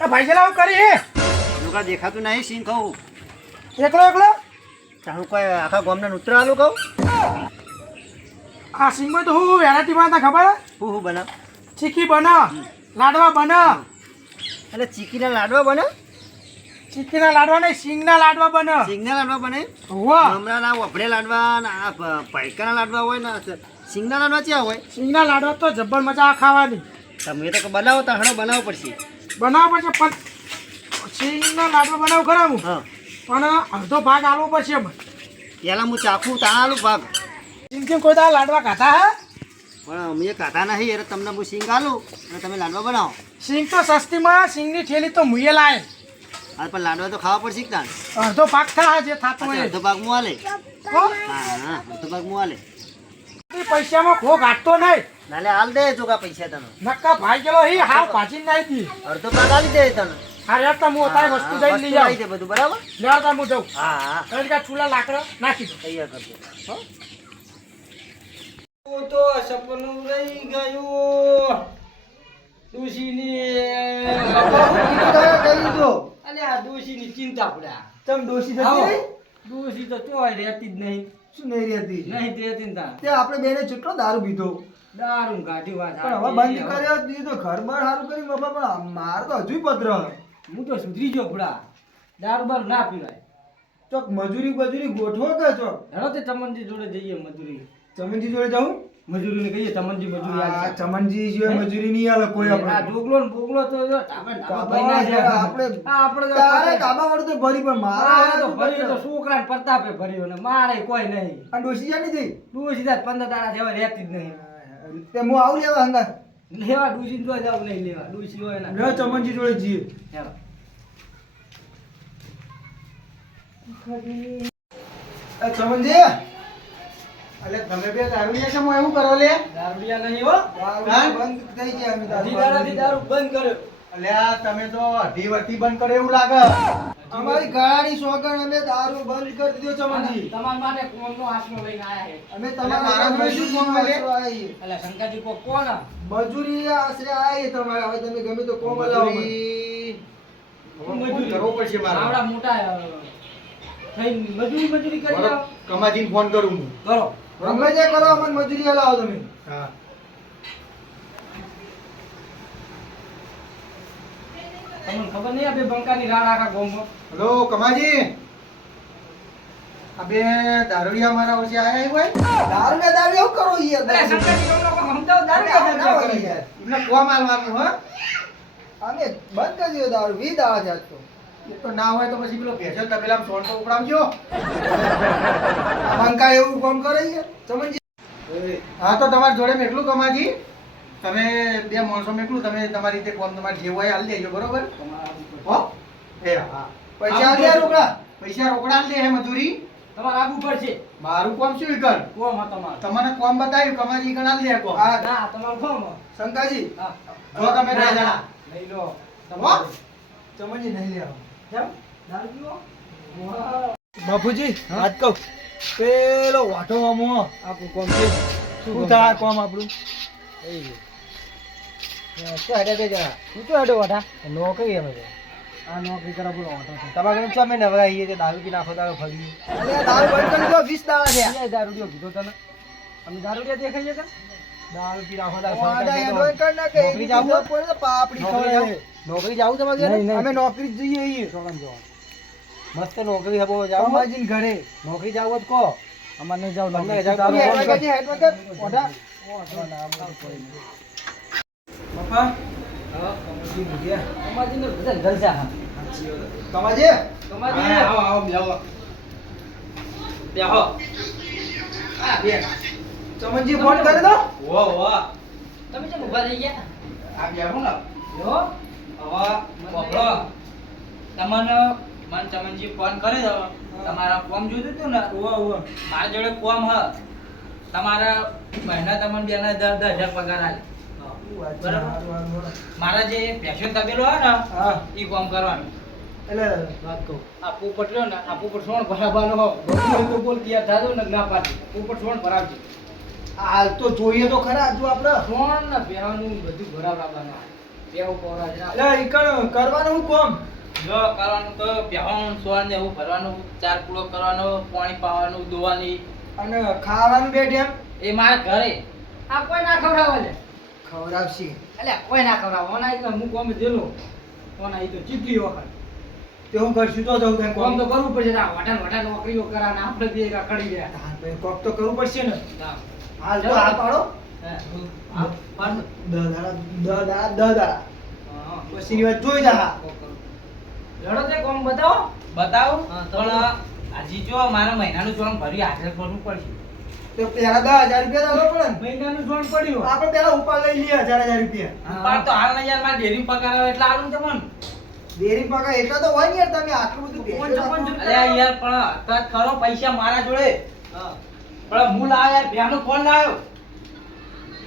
ભાઈ જલાવ કરી લોકો દેખાતું નહીં સિંગ કહું એકલો એકલો ચાહું કોઈ આખા ગામના નૂત્ર આલું કહું આ સિંગમાં તો હું વેરાયટી બનાવતા ખબર હું બનાવ ચીકી બને લાડવા બને એટલે ચીકીના લાડવા બને ચીકીના લાડવા નહીં સિંગના લાડવા બને સિંગના લાડવા બને વાહ હમણાંના વફડે લાડવા આ પૈકાના લાડવા હોય ને સિંગના લાડવા ક્યાં હોય સિંગના લાડવા તો જબ્બર મજા ખાવાની તમે તો બનાવો તો હણો બનાવવો પડશે બનાવવા પડશે પણ સિંગના લાડવા બનાવ ખરા હા પણ અડધો ભાગ આલવો પડશે પહેલાં હું ચાખું તાણ આલું ભાગ સિંગ કોઈ દાળ લાડવા ખાતા હે પણ અમે ખાતા નહીં એટલે તમને હું સિંગ આલું અને તમે લાડવા બનાવો સિંગ તો સસ્તીમાં સિંગની થેલી તો મુએ લાય હા પણ લાડવા તો ખાવા પડશે તાણ અડધો ભાગ થાય જે થતો હોય અડધો ભાગ હું આલે હો? હા હા અડધો ભાગ હું આલે પૈસામાં ખો ઘાટતો નહીં નાલે હાલ દે જોગા પૈસા તને નક્કા ભાઈ ગયેલો હી હાવ પાછી નાઈ દી અડધો ભાગ આલી દે તને હા યાર તમે તારી વસ્તુ જઈને લઈ આવી દે આવ બધું બરાબર લેવા તા હું જાઉં હા હા કઈ કા ચૂલા લાકડા નાખી દો તૈયાર કરજો હો તો સપનું રહી ગયું દોશીની અલે આ દોશીની ચિંતા પડ્યા તમ ડોસી દોશી તો ચોય રહેતી જ નહીં શું નહીં રહેતી નહીં રહેતી ને તાર તે આપણે બેને કેટલો દારૂ પીધો દારૂ કાઢી વાત પણ હવે બંધ કર્યો દીધો ઘર બાર સારું કરી બાપા પણ માર તો હજુ પત્ર હું તો સુધરી ગયો ભૂડા દારૂ બારૂ ના પીવાય ચોક મજૂરી બજૂરી ગોઠવો કે ચોક હેલો તે ચમનજી જોડે જઈએ મજૂરી ચમનજી જોડે જાઉં મજૂરીને કહીએ ચમનજી મજૂરી આ આલશે. ચમનજી સિવાય મજૂરી નહીં આલે કોઈ આ આપણે ડોગલો ને બોગલો તો જો ધાબા ધાબા આપણે ભાઈ ના જાય. આપણે આ આપણે તો તારે ધાબા વાળું તો ભરી પણ મારે મારા તો ભર્યો તો છોકરાને પ્રતાપે ભર્યો ને મારે કોઈ નહીં આ ડોસી જાની જઈ ડૂસી તાર 15 દાડા જેવા રહેતી જ નહીં તે હું આવું લેવા હંગા લેવા ડૂસી તો જાવ નહીં લેવા ડૂસી હોય ના લે ચમનજી જોડે જઈએ ચાલો. ચમનજી અલે તમે બે દારૂડિયા છે હું એવું કરો લે દારૂડિયા નહીં હો દારૂ બંધ થઈ ગયા અમે અઢી દાડાથી દારૂ બંધ કર્યો અલ્યા તમે તો અઢી વર્ષથી બંધ કરે એવું લાગે અમારી ગાળાની સોગન અમે દારૂ બંધ કરી દીધો ચમનજી તમારા માટે કોમનો આશરો લઈને આયા છે અમે તમારા ઘરે શું કોમ મળે એટલે શંકરજી કો કોણ મજૂરી આશરે આવી તમારે હવે તમે ગમે તો કોમ લાવો મજૂરી કરવો પડશે મારે આવડા મોટા થઈ મજૂરી કરી આવો કમાજીને ફોન કરું હું કરો ગમે તે કરો અમને મજૂરી લાવો તમે હા તમને ખબર નહીં આ બે બંકાની રાડ આખા ગામમાં હેલો કમાજી અબે દારૂડિયા મારા ઓછે આયા હોય દારૂ ને દારૂ એવું કરો યાર અરે શંકરજી લોકો સમજાવો દારૂ ના કાઢો હોય યાર એમને કોમ આલવાનું હો અમે બંધ કરી દીધો દારૂ 20 દાડા જાત તો એ તો ના હોય તો પછી પેલો ભેસો તબેલામાં સોન તો ઉપડાવજો બંકા એવું કોમ કરે છે સમજી હા તો તમારી જોડે મેં એટલું કમાજી તમે બે માણસો મેકલું તમે તમારી રીતે કોમ તમારે જે હોય આલી દેજો બરોબર હો એ હા પૈસા આલી દે રોકડા પૈસા રોકડા આલી દે હે મજૂરી તમારે આગુ પડશે મારું કોમ શું વિકન કોમ હા તમારે તમને કોમ બતાવ્યું કમાજી ગણ આલી દે કોમ હા ના તમારું કોમ શંકાજી હા જો તમે બે જણા લઈ લો હો તમારે ચમનજી નહીં લેવા કેમ દારૂ પીવો બાપુજી વાત કહું પેલો વાટો આમો આપણું કોમ છે શું થાય કોમ આપણું શું હેડે બે જણા શું તો હેડો વાટા નોકરી અમે આ નોકરી કરા બોલો વાટો છે તમારે કેમ તમે ને હવે આવીએ તે દારૂ પી નાખો દારૂ ફરી અરે દારૂ બંધ કરી દો 20 દાડા છે આ દારૂડિયો કીધો તને અમે દારૂડિયા દેખાઈએ છે દારૂ પી નાખો દારૂ નોકરી જાવ પડે પાપડી ખવડાવે નોકરી જાવ તમારે અમે નોકરી જઈએ છીએ સોગન જો મસ્ત નોકરી હબો જાવ માજીન ઘરે નોકરી જાવ તો કો અમાર નહીં જાવ તમને જાવ બાપા હા કમાજી મુજિયા કમાજીને બધા જલસા હા કમાજી કમાજી આવો આવો બેહો બેહો આ બે ચમનજી ફોન કરી દો વો વો તમે કેમ ઊભા થઈ ગયા આ બેહો ને જો હવે પકડો તમને મન ચમનજી ફોન કરી દો તમારા કોમ જોઈતું હતું ને મારા જોડે કોમ હ તમારા મહિના તમને બેના 10,000 પગાર આલે બરાબર મારા જે પેશન તબેલો હે ને હા ઈ કોમ કરવાનું એટલે વાત કહું આ પોપટ રહ્યો ને આ પોપટ સોણ ભરાવાનો હો બોલ તો બોલ તૈયાર થાજો ને ના પાડી પોપટ સોણ ભરાવજો હાલ તો જોઈએ તો ખરા જો આપણે સોન ને બેહવાનું બધું ભરાવડાવવાનું બેહું પોરા જરા એટલે ઈકણ કરવાનું હું કોમ જો કરવાનું તો બેહવાનું સોન ને એવું ભરવાનું ચાર પૂળો કરવાનો પાણી પાવાનું દોવાની અને ખાવાનું બે ટાઈમ એ મારા ઘરે આ કોઈ ના ખવડાવે લે ખવડાવશી એટલે કોઈ ના ખવડાવે ઓના ઈ તો હું કોમ દેલો ઓના ઈ તો ચીટલી વખત તે હું કરશું તો જવું થાય કોમ તો કરવું પડશે ના વટાણ નોકરીઓ કરાને આપણે બે રખડી ગયા હા ભાઈ કોક તો કરવું પડશે ને ના હાલ તો હાલ પાડો હા પાડ દાદા હા પછી ની વાત જોઈ જા લડો તે કોમ બતાવો પણ હજી જો મારા મહિનાનું જોણ ભરી હાજર કરવું પડશે તો પેલા 10,000 રૂપિયા તો પડે ને મહિનાનું જોણ પડ્યું આપણે પેલા ઉપાડ લઈ લઈએ 1,000 રૂપિયા પણ તો હાલ ને યાર મારે ડેરી પગાર આવે એટલે આલું તમને ડેરી પગાર એટલા તો હોય ને યાર તમે આટલું બધું અરે યાર પણ અત્યારે ખરો પૈસા મારા જોડે પણ હું લાવ્યો યાર બેહનો ફોન લાવ્યો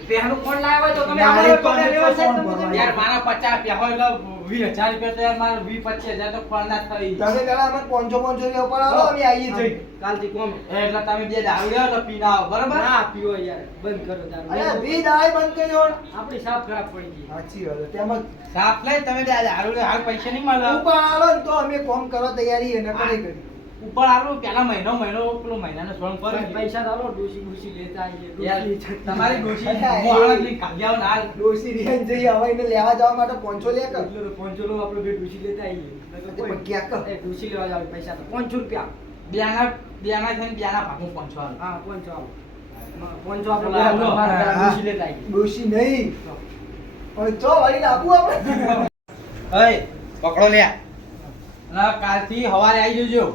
બેહનો ફોન લાવ્યો હોય તો તમે યાર, અમારો એક તો પગાર લેવા છે ફોન તમે ભરવા. યાર મારા 50 રૂપિયા હોય એટલે 20,000 રૂપિયા તો યાર મારે 20-25,000 તો ફોન ના થઈ તમે પેલા અમને 500 રૂપિયા ઉપર આવો અમે આવીએ જઈ કાલથી કોમ એટલે તમે બે દારૂ લ્યો એટલે પીને આવો બરાબર ના પીવો યાર બંધ કરો દારૂ અરે બી દાય બંધ કર્યો આપણી સાફ ખરાબ પડી ગઈ સાચી વાત તેમાં સાફ લે તમે બે દારૂ લે હાલ પૈસા નહીં મળે ઉપર આવો ને તો અમે કોમ કરવા તૈયારી એને કરી કરી ઉપર આલો પેલા મહિનો પેલો મહિનાનો સોંગ પર પૈસા આલો ડોસી લેતા આવીએ તમારી ડોસી હું આળક લઈ કાઢ્યા ના ડોસી રિયન જઈ હવે એને લેવા જવા માટે 500 લે કર એટલે 500 લો આપણે બે ડોસી લેતા આવીએ પણ ક્યાં કર એ ડોસી લેવા જાવ પૈસા તો 500 રૂપિયા બ્યાના થઈને બ્યાના ભાગું 500 આલો હા 500 આલો 500 આપણે મારા ડોસી લેતા આવીએ ડોસી નહીં પણ ચો વાળી આપું આપણે ઓય પકડો લે ના કાલથી હવારે આવી જજો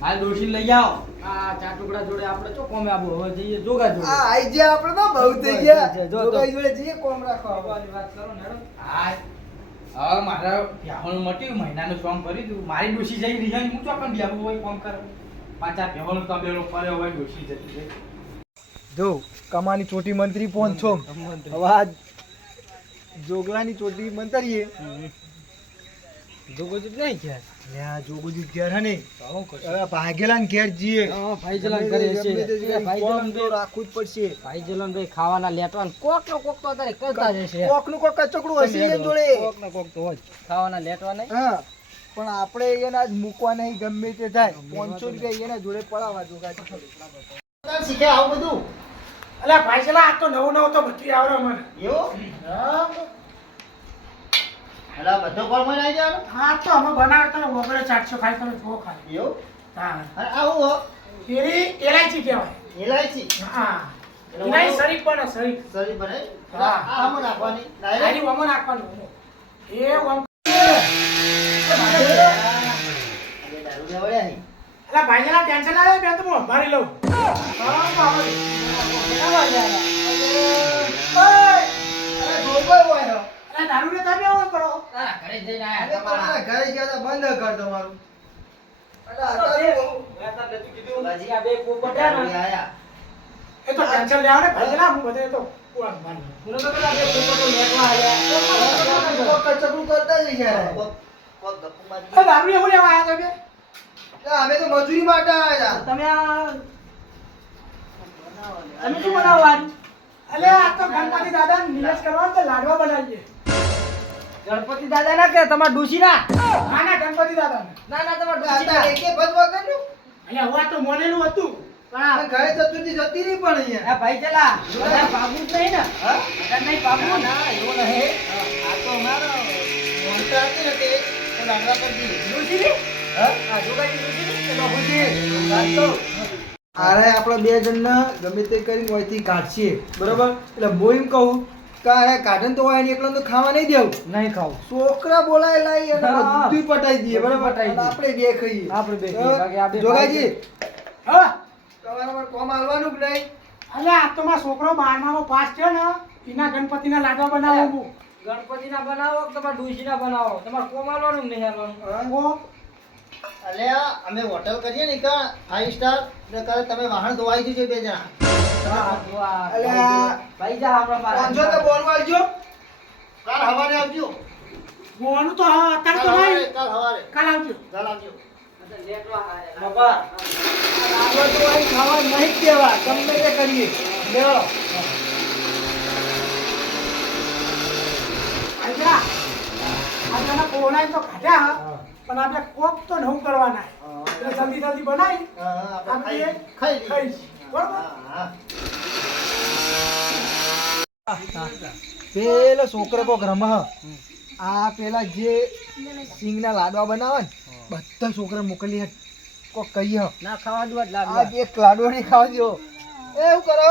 હાલ ડોસી લઈ આવો આ ચાર ટુકડા જોડે આપણે ચો કોમે આબુ હવે જઈએ જોગા જોડે આ આઈ જે આપણે તો બહુ થઈ ગયા જો, જો. જોગાઈ જોડે જઈએ કોમ રાખવા આવવાની વાત કરો ને હેડો હા હવે મારા પ્યાવણ મટ્યું મહિનાનું સોંગ ભરી દઉં મારી ડોસી જઈ રહી હું તો પણ બેવું હોય કોમ કરે પાછા પ્યાવણ તબેલો પડ્યો હોય ડોસી જતી રહે જો કમાની ચોટી મંત્રી 500 હવે આ જોગલાની ચોટી મંતરીએ જોગો જ નહીં ક્યાં લે આ જોગુજી ઘેર હે ને હું કરશું હવે ભાગેલાન ઘેર જઈએ હા ભાઈ જલન કરે છે કોમ તો રાખવું જ પડશે ભાઈ જલન ભાઈ ખાવાના લેટવાન કોક નો કોક તો અત્યારે કરતા જ છે કોકનું કોક કચકડું હસી એન જોડે કોક નો કોક તો હોય ખાવાના લેટવા નહીં હા પણ આપણે એને આજ મૂકવા નહીં ગમે તે થાય 500 રૂપિયા એના જોડે પડાવવા જોગા શીખે આવું બધું અલા ભાઈ ચલા આ તો નવું તો બધું આવડે મને એવું હા અલા બધો કોલ માં આવી જવાનો હા તો અમે બનાવતા ને વગરે 400 ખાઈ તમે જો ખાઈ એવું હા અરે આવું હો એરી એલાયચી કહેવાય એલાયચી હા એલાય શરીક બને શરીક શરીર બને હા. આ આમ નાખવાની આની ડાયરેક્ટ વમો નાખવાનું એ વમ અરે દારૂ લેવડ્યા હી અલા ભાઈ જલા ટેન્શન ના લે બેન તો હું ભરી લઉં હા તો આવે બનાવવા જાય ઓય અરે જોગો હોય અલા દારૂ ને તમે આવો કરો તારા ઘરે જઈને અરે આયા તમારા ઘરે ગયા તો બંધ કર તમારું અલા અત્યારે હજી આ બે પોપટા દારૂ ને આયા એ તો ટેન્શન લે આવે ભાઈ જલા હું બધે તો કુવાન માન પુનો તો પેલા બે પોપટો લેટવા આયા કોક કચકડું કરતા જ છે કોક કોક ગપ્પુ મારી એ દારૂ એવું લેવા આયા તમે અમે તો મજૂરી માટે આવ્યા તમે આ તમે શું બનાવવાનું અલે આ તો ગણપતિ દાદા નિલેશ કરવા તો લાડવા બનાવીએ ગણપતિ દાદા ના કે તમાર ડોસી ના ના ના ગણપતિ દાદા ના ના તમાર હતા ડોસી ના એકે ભજવા કર્યું અલ્યા હું આ તો મોનેલું હતું પણ આ ઘરે ચતુર્થી જતી રહી પણ અહીંયા આ ભાઈ ચલા બધા બાબુ જ નહીં ને હા બધા નહીં બાબુ ના એવું નહીં આ તો અમારો મોટા હતી ને તે લાકડા પર દી ડોસી ની હા આ જોગાજી ડોસી ની બાબુજી વાત તો આરે આપણે બે જણને ગમે તે કરીને ઓયથી કાઢીએ બરાબર એટલે હું એમ કહું કે આરે કાઢન તો હોય ને એકલો તો ખાવા નહીં દેવું નહીં ખાવું છોકરા બોલાય લાઈ અને હા. બધું પટાઈ દઈએ બધું બરાબર પટાઈ અને દઈએ. આપણે બે ખાઈએ આપણે બે ખાઈએ. બાકી આ બે જોગાજી હા તમારે કોમ આલવાનું કે નહીં અલ્યા આ તો મારો છોકરો 12માં પાસ થયો ને એના ગણપતિના લાડવા બનાવું હું ગણપતિ ના બનાવો કે તમાર ડોસી ના બનાવો તમાર કોમાલવાનું નહીં હાલવાનું હું અલ્યા અમે હોટલ કરીએ ને કા 5 સ્ટાર એટલે કાલે તમે વાહન ધોવાઈ જજો બે જણા અલ્યા ભાઈ જા આપણા પાંચસો તો બોલ વાળજો કાલ હવારે આવજો હું તો હા અત્યારે તો નહીં કાલ હવારે કાલ આવજો કાલ આવજો બાપા આ લાડવા તો અહીં ખાવા નહીં જ દેવા ગમે તે કરીએ લેવો તને બોલાય તો કાઢ્યા હા. પણ આપણે કોક તો નવું કરવાના એટલે જલ્દી જલ્દી બનાવી આપણે આપણે ખાઈ લઈએ. ખાઈ બરોબર હા, હા. પેલો છોકરો કોક રમહ આ પેલા જે સિંગના લાડવા બનાવે ને બધા છોકરા મોકલી હે કોક કહી હ ના ખાવા દો આ એક લાડવો નહીં ખાવા દો એ એવું કરો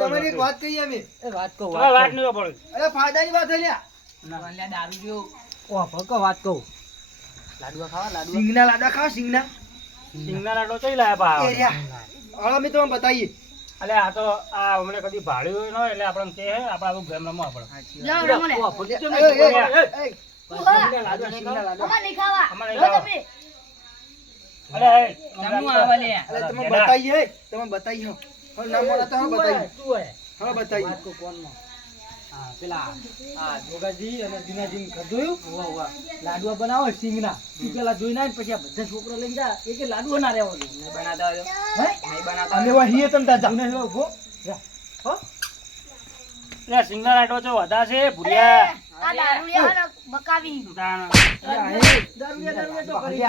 તમારી એક વાત કહીએ અમે એ વાત કહું અરે ફાયદાની વાત હે લ્યા ના દારૂ જો ઓ ભકો વાત કહું લાડવા ખાવા લાડવા સિંગના લાડવા ખાવ સિંગના સિંગના લાડો ચોઈ લાયા પા એ રહ્યા હવે અમે તમને બતાવીએ અલે આ તો આ હમણે કદી ભાળ્યું ન એટલે આપણને કે હે આપણે આવું ગેમ રમવા આપણે ઓ ભકો એ, તમે એ, એ, સિંગના લાડવા સિંગના લાડવા અમારે નહીં ખાવા. અલે હે જમવું આવે લે અરે તમે બતાવીએ તમે બતાવીએ હવે ના મળે તો હવે બતાવીએ હવે બતાવીએ વાત કહું કોણમાં હા પેલા આ જોગાજી અને દીનાજી જોયું લાડવા બનાવો સિંગના તું પેલા જોઈ ના પછી આ બધા છોકરા લઈને જા એક લાડવો ના રહેવો નહીં બનાવતા હોય હે નહીં બનાવતા અમે વહીએ તમ તાજા ને ઉભો લે સિંગના લાડો ચો વધા છે ભૂરિયા આ દારૂડિયા ને બકાવી તાણ. દારૂ તો કરી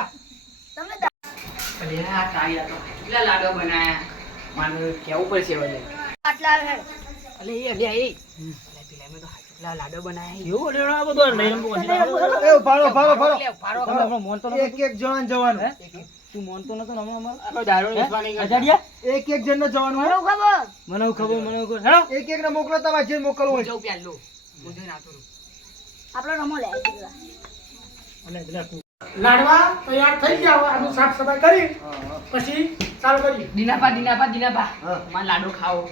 તમે અરે આ કાયા તો કેટલા લાડવા બનાયા માનું કેવું પડશે હવે આટલા આવે અલે એ અલ્યા એ પેલા મેં તો કેટલા લાડવા બનાયા એવું લેડો આ બધું નહીં રમવું પછી એ ફાળો ફાળો ફાળો ફારો હમણાં મોનતો નતો એક એક જણ જવાનું તું મોનતો નતો ને હમણાં આ કોઈ દારૂ વેચવાની કરતા. અજાડિયા એક એક જણ ને જવાનું હે ખબર મને ખબર હેડો એક એક ને મોકલો તમારે જે મોકલવું હોય જાઉં પ્યાલો હું જઈને આવતો રહું આપણો રમો લે અલે પેલા તું લાડવા તૈયાર થઈ ગયા હવે આનું સાફ સફાઈ કરી પછી ચાલુ કરીએ દીનાપા હા. માર લાડુ ખાવો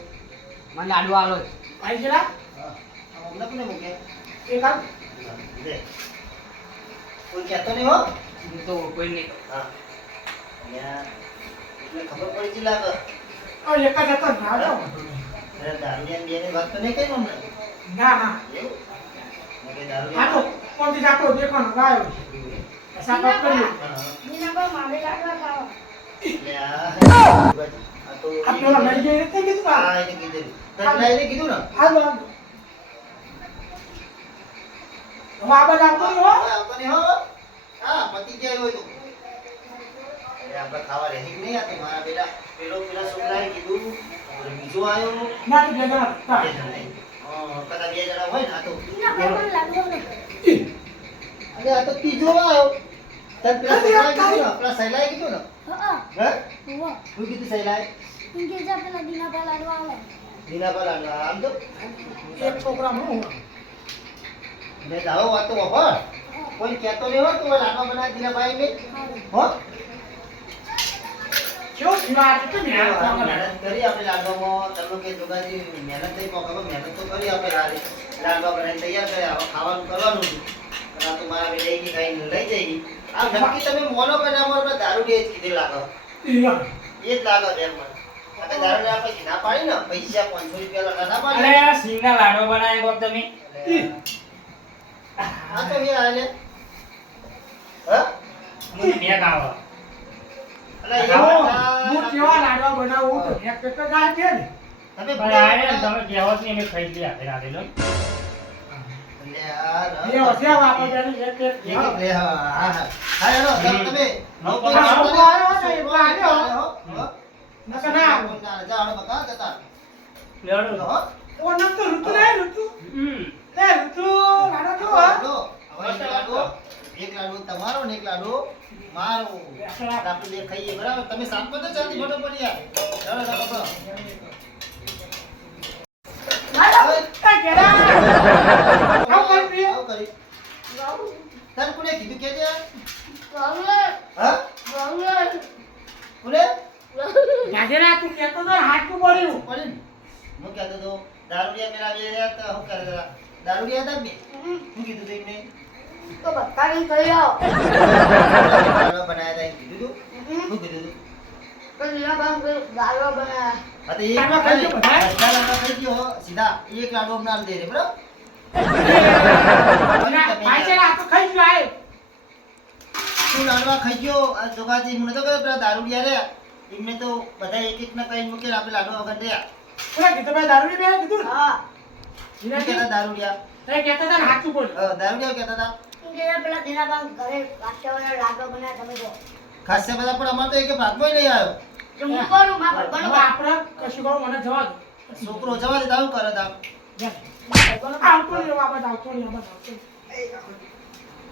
માર લાડુ આલો ભાઈ જરા અમને કોને મૂકે? એક આમ દે. કોઈ કહેતો નહીં હો? તો કોઈ નહીં હા. અહીંયા એટલે ખબર પડી જ લાગે. એક જ હતો ના દો. અરે દારૂડિયાની બેની વાત તો નહીં કરી ને અમને? ના ના એવું? મેં કીધું આ દારૂડિયા- તો કોણથી જાતો દેખવાનો ગાયો સાફ કરીએ હા. દીના પર મારે લાડવા ખાવા એટલે આ તો આ પેલા લઈ જઈ નથી કીધું હા, આ એને કીધેલું. તને એને કીધું ને? હાલો હવે આ બધા આવતો નહીં હો હવે આવતો નહીં હો? હા, પતી જાય હોય તો. એટલે આપણે ખાવા રહી જ નહીં આ તો મારા પેલા છોકરાએ કીધું હવે બીજો આવ્યો ના તો ભેગા હતા. બે જણા નહીં. કદાચ બે જણા હોય ને આ તો દીના પર પણ લાડવા ને અરે આ તો ત્રીજો આવ્યો તને પેલા સહેલાએ કીધું ને પેલા સહેલાએ કીધું ને હા હે હુવા શું કીધું સહેલાએ ઇનકે જા પેલા દીના પર લાડવા આવે દીનાપા લાડવા આમ તો એક છોકરા હું મેં જાઓ વાત તો વફર કોઈ કહેતો નહીં હો તું લાડવા બનાવી દીનાભાઈ મેં હો કેવું થયું આ કેટલી મહેનત કરે. મહેનત કરી આપણે લાડવામાં તમે કે જોગાજી મહેનત થઈ પણ મહેનત તો કરી આપણે લાડવા બનાવી તૈયાર કર્યા હવે ખાવાનું કરવાનું હતું પણ આ તો મારા બે લઈ ગઈ ખાઈને લઈ જઈ આ નક્કી તમે મોનો કે ના મોનો આપણે દારૂ જ કીધે લાગે એ જ લાગે છે એમ મને આપણે દારૂ આપણે ના પાડી ને પૈસા 500 રૂપિયા ના પાડી અલે આ સિંગના લાડો બનાવ્યા કોક તમે આ તો મેં આને હા મને બે ખાવા અલા હું કેવા લાડવા બનાવું તો એક એક જ આ છે ને તમે પણ આ ને તમે કહેવત નહીં અમે ખાઈ લઈએ આપે રાખેલો લે યાર એ હોશિયાર વાપરો તેની એક એક એક એક લે હા હા હા હેલો તમે નકર ના જાડો બકા જતા લેડો હો ઓ નક તો ઋતુ નહીં ઋતુ એ ઋતુ લાડો જો હા લો હવે એક લાડુ તમારો ને એક લાડુ મારો આપણે બે ખાઈએ બરાબર તમે શાંત તો જલ્દી ફટોફટ યાર ચાલો ચાલો કરો આ કેડા આવ કરી પ્રિય આવ કરી તને કોને કીધું કે છે રંગે હા રંગે કોને ગાજરા તું કેતો તો હાથું પડ્યું કોને હું કહેતો તો દારૂડિયા પેલા બે રહ્યા તો હું કરે દારૂડિયા હતા બે હું કીધું તું એમને તો બકાવી ગયો દારૂ બનાયા હતા એમ કીધું તું શું કીધું તું તો દીના પર લાડવા બનાયા હા તો એક લાડવા ખાઈ ગયો બધા? બધા લાડવા ખાઈ ગયો હો, સીધા એક લાડુ અમને આલી દે રે બરાબર ભાઈ છે આ તો ખાઈ ગયો આય તું લાડવા ખાઈ ગયો આ જોગાજી મને તો કહ્યું પેલા દારૂડિયા રહ્યા એમને તો બધા એક એક ના કઈ મૂકે આપણે લાડવા વગર રહ્યા ઓલા કીધું ભાઈ દારૂ ની બે કીધું ને? હા શું કહેતા દારૂડિયા? તે કહેતા હતા ને હાચું બોલ. દારૂડિયા કહેતા હતા? તું કે પેલા તેના બાપ ઘરે કાચવાના લાડવા બનાવ્યા તમે તો. ખાસ્યા બધા પણ અમારે તો એક ભાગમાં નહીં આવ્યો. તો હું કરું મારા હવે ભાઈબંધો આપણે કશું કરો મને જવા દો. છોકરો જવા દે દારૂ કરે તાર. આવતો નહીં, આ બાજુ આવતો નહીં, આ બાજુ આવતો નહીં.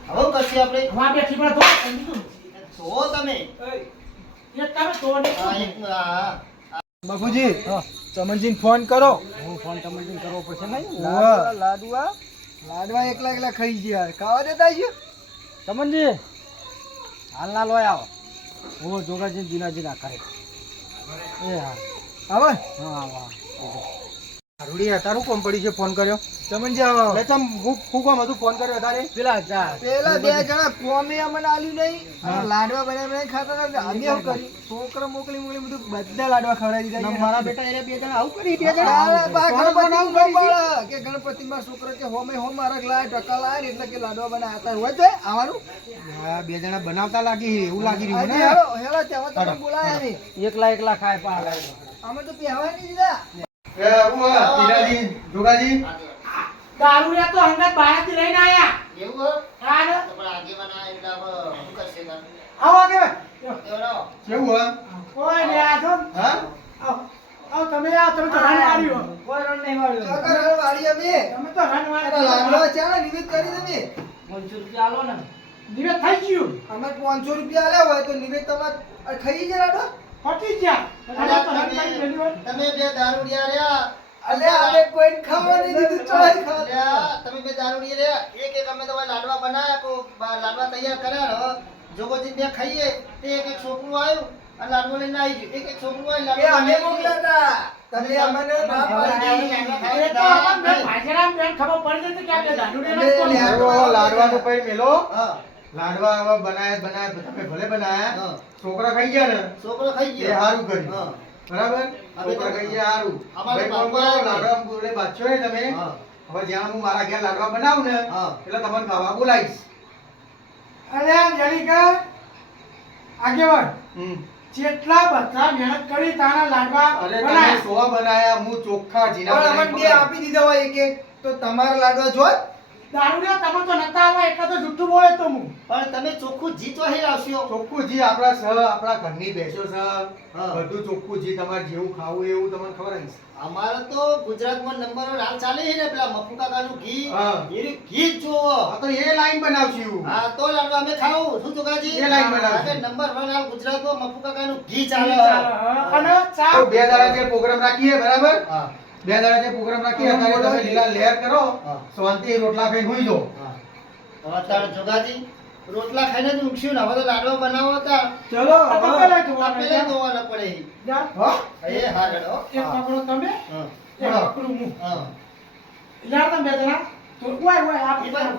હવે હું કરશું આપણે? હવે આ બેઠી પર ધો, સમજી તું. જો તમે એ તમે ધો ને. આ એક આ બાપુજી ચમનજીને ફોન કરો. હું ફોન ચમનજીને કરવો પડશે નહીં. લાડવા એકલા ખાઈ ગયા ખાવા દેતા છે ચમનજી. હાલ ના લોય આવો. હું જોગાજી દિનાજી ના કરે. એ હા આવે. હા આવો. રૂડી તારું કોમ પડી છે ફોન કર્યો ચમનજી આવો. લે તમ હું કોમ હતું ફોન કર્યો તારે પેલા બે જણા કોમે અમને આલ્યું નહીં. લાડવા બનાવીને ખાતા હતા. અમે શું કર્યું છોકરા મોકલી બધું બધા લાડવા ખવડાવી દીધા. મારા બેટા એને બે જણા આવું કરી બે જણા કે ગણપતિમાં છોકરા કે હોમે હોમ મારા લાય ટકા લાય એટલે કે લાડવા બનાવતા હોય છે આવવાનું. બે જણા બનાવતા લાગી એવું લાગી રહ્યું ને. હેલો ત્યાં તમે બોલાયા નહીં. એકલા ખાય પા અમે તો પહેવા નહીં દીધા. દારૂ રે તો હંગાત બહારથી લઈને આયા. એવું હે? હા ને? તો પણ આગેવાન આ એટલે હવે શું કરશે તાર? આવો આગળ. એવડાવો. કોઈ ને આ જો. આવો તમે આવો, તમે તો રન વાળ્યું. કોઈ રન નહીં વાળ્યું. તમે તો રન વાળ્યું. લાડવા ચાલે નિવેદ કરી તમે. 500 રૂપિયા આલો ને. નિવેદ થઈ ગયું. અમે 500 રૂપિયા આલ્યા હોય તો નિવેદ તમારે ખાઈ જાય લાડવા. ફટી ગયા. તમે તો રન કરી મેલ્યું હોય. તમે બે દારૂડિયા રહ્યા. અલ્યા અમે કોઈને ખાવા નહીં દીધું ચોય ખાવા. અલ્યા, તમે બે દારૂડિયા રહ્યા. એક અમે તમારે લાડવા બનાયા કો લાડવા તૈયાર કર્યા. હવે જોગોજી બે ખાઈએ તે એક છોકરું આવ્યું અને લાડવો લઈને આવી ગયું. એક છોકરું આવ્યું એ લાડવો અમે લઈને મોકલ્યા હતા. તમે અમને ના પાડી. એ તો આપણને ભાજરામ બેન ખબર પડી જતી કે આ બે દારૂ રે તો લાડવાનું પૈ મેલો હા લાડવા હવે બનાયા તમે ભલે બનાયા હા. છોકરા ખાઈ ગયા ને છોકરો ખાઈ એ ગયો. સારું કર્યું હા. બરાબર હવે છોકરા તો- ખાઈ ગયા સારું અમારે ભાઈ બાપુ બાપુ, આવ્યા લાડવા બોલે બાદશો ને તમે હા. હવે જ્યાં હું મારા ઘેર લાડવા બનાવું ને હા. એટલે તમને ખાવા બોલાવીશ અરે જરીકા આગેવાન હમ. જેટલા બધા મહેનત કરી તારા લાડવા અરે તમે બનાયા. 100 બનાયા હું ચોખ્ખા જીના પણ અમને બે બનાવી આપી દીધા હોય એક એક તો તમારા લાડવા જોત. દારૂ રે તમે તો નતા આવે એટલે તો જુઠ્ઠું બોલે તો હું. પણ તમે ચોખ્ખું જી ચોહી લાવશો. ચોખ્ખું જી આપણા આપણા ઘરની બેસો છે હા. બધું ચોખ્ખું જી તમારે જેવું ખાવું એવું તમને ખબર હશે. અમારે તો ગુજરાતમાં નંબર 1 હાલ ચાલે છે ને પેલા મફુ કાકાનું ઘી. હા. એનું ઘી જ જોવો. આ તો એ લાઈન બનાવશું હા તો લાડવા અમે ખાવું. શું જોગાજી? એ લાઈન બનાવશું. આજે નંબર 1 હાલ ગુજરાતમાં મફુ કાકાનું ઘી ચાલે. અને ચા તો 2 દાડા જે પ્રોગ્રામ રાખીએ બરાબર હા 2 દાડા જે પ્રોગ્રામ રાખીએ અત્યારે તમે લીલા લહેર કરો હા. શાંતિ રોટલા ખાઈને હોઈ જાઓ. હા. હવે તાર જોગાજી રોટલા ખાઈને જ ઊંઘશું ને. હવે તો લાડવા બનાવો હતા. ચલો તમે લઈ જવાનું. પેલા ધોવાના પડે. જા. હા એ હા હેડો. એક પકડો તમે હા એક હા. પકડું હું. હા યાર તમે બે જણા તો ઓય આ એ બાજુ.